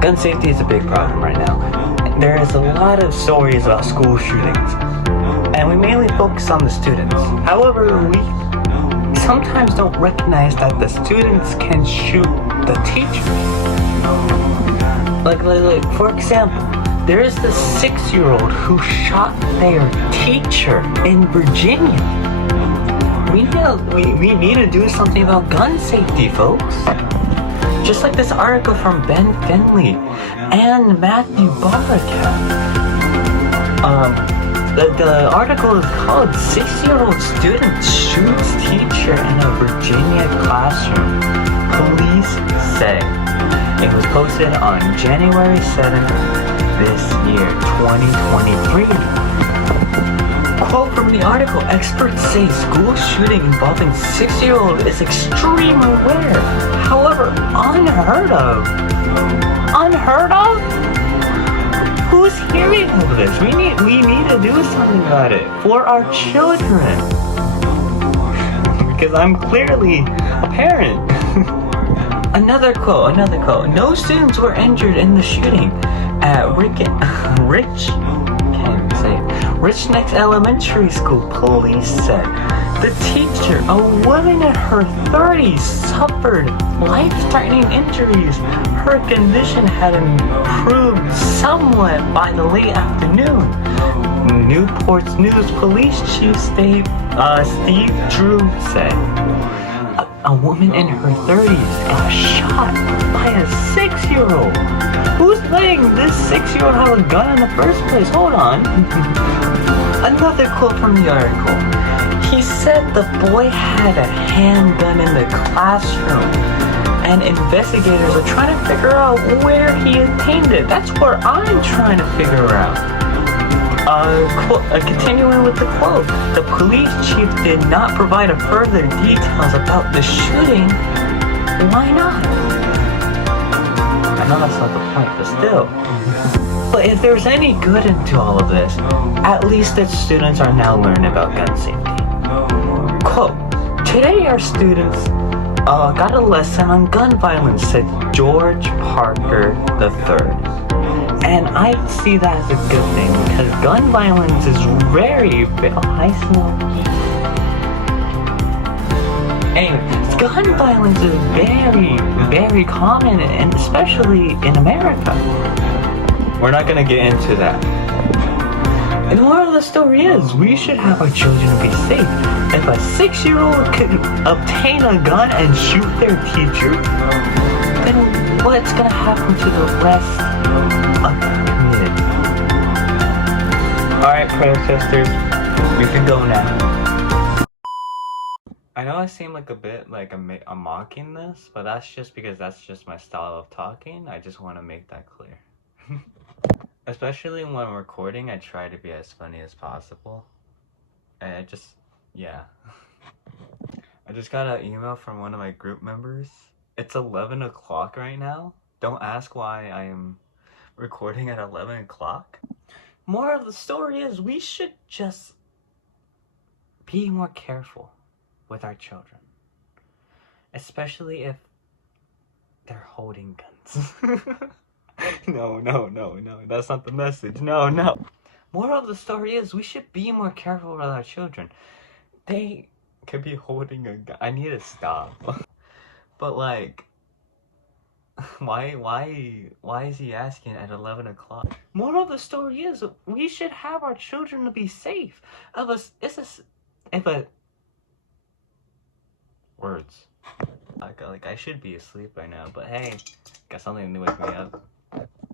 Gun safety is a big problem right now. There is a lot of stories about school shootings, and we mainly focus on the students. However, we sometimes don't recognize that the students can shoot the teacher. Like for example, there is this 6-year-old who shot their teacher in Virginia. We need to do something about gun safety, folks. Just like this article from Ben Finley and Matthew Barracat. The article is called 6-Year-Old Student Shoots Teacher in a Virginia Classroom, Police Say. It was posted on January 7th this year, 2023. Quote from the article, experts say school shooting involving 6-year-old is extremely rare. However, unheard of. Unheard of? Who's hearing of this? We need to do something about it for our children. Because I'm clearly a parent. Another quote. No students were injured in the shooting at Rich Neck Elementary School, police said. The teacher, a woman in her 30s, suffered life-threatening injuries. Her condition had improved somewhat by the late afternoon. Newport News Police Chief Steve Drew said. A woman in her 30s got shot by a 6-year-old. Who's letting this 6-year-old have a gun in the first place? Hold on. Another quote from the article. He said the boy had a handgun in the classroom, and investigators are trying to figure out where he obtained it. That's what I'm trying to figure out. Continuing with the quote, the police chief did not provide further details about the shooting. Why not? I know that's not the point, but still. But if there's any good into all of this, at least that students are now learning about gun safety. Quote, today our students got a lesson on gun violence, said George Parker III. And I see that as a good thing, because gun violence is gun violence is very common, and especially in America. We're not gonna get into that. And the moral of the story is, we should have our children be safe. If a 6-year-old could obtain a gun and shoot their teacher, then what's gonna happen to the rest of the community? Alright, protesters, we can go now. I know I seem like a bit like I'm mocking this, but that's just because that's just my style of talking. I just want to make that clear. Especially when I'm recording, I try to be as funny as possible. And yeah. I just got an email from one of my group members. It's 11 o'clock right now. Don't ask why I am recording at 11 o'clock. More of the story is, we should just be more careful with our children. Especially if they're holding guns. No, that's not the message. No. Moral of the story is, we should be more careful with our children. They could be holding a gun. I need to stop. But like, why is he asking at 11 o'clock? Moral of the story is, we should have our children to be safe. Words. Like I should be asleep by now, but hey, got something to wake me up.